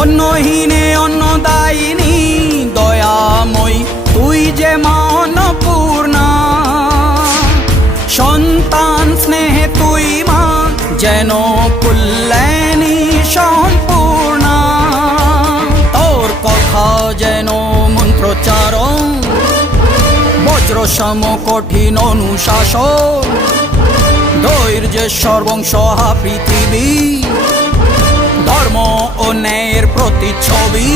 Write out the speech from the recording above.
অন্নহীনে অন্নদায়িনী দয়াময়ী তুই যে মা অন্নপূর্ণা। সন্তান স্নেহে তুই মা যেন কল্যাণী সম্পূর্ণা। তোর কথা যেন মন্ত্রোচ্চারণ, বজ্র সম কঠিন অনুশাসন। ধৈর্যের সর্বংসহা পৃথিবী, ধর্ম ও ন্যায়ের প্রতিচ্ছবি।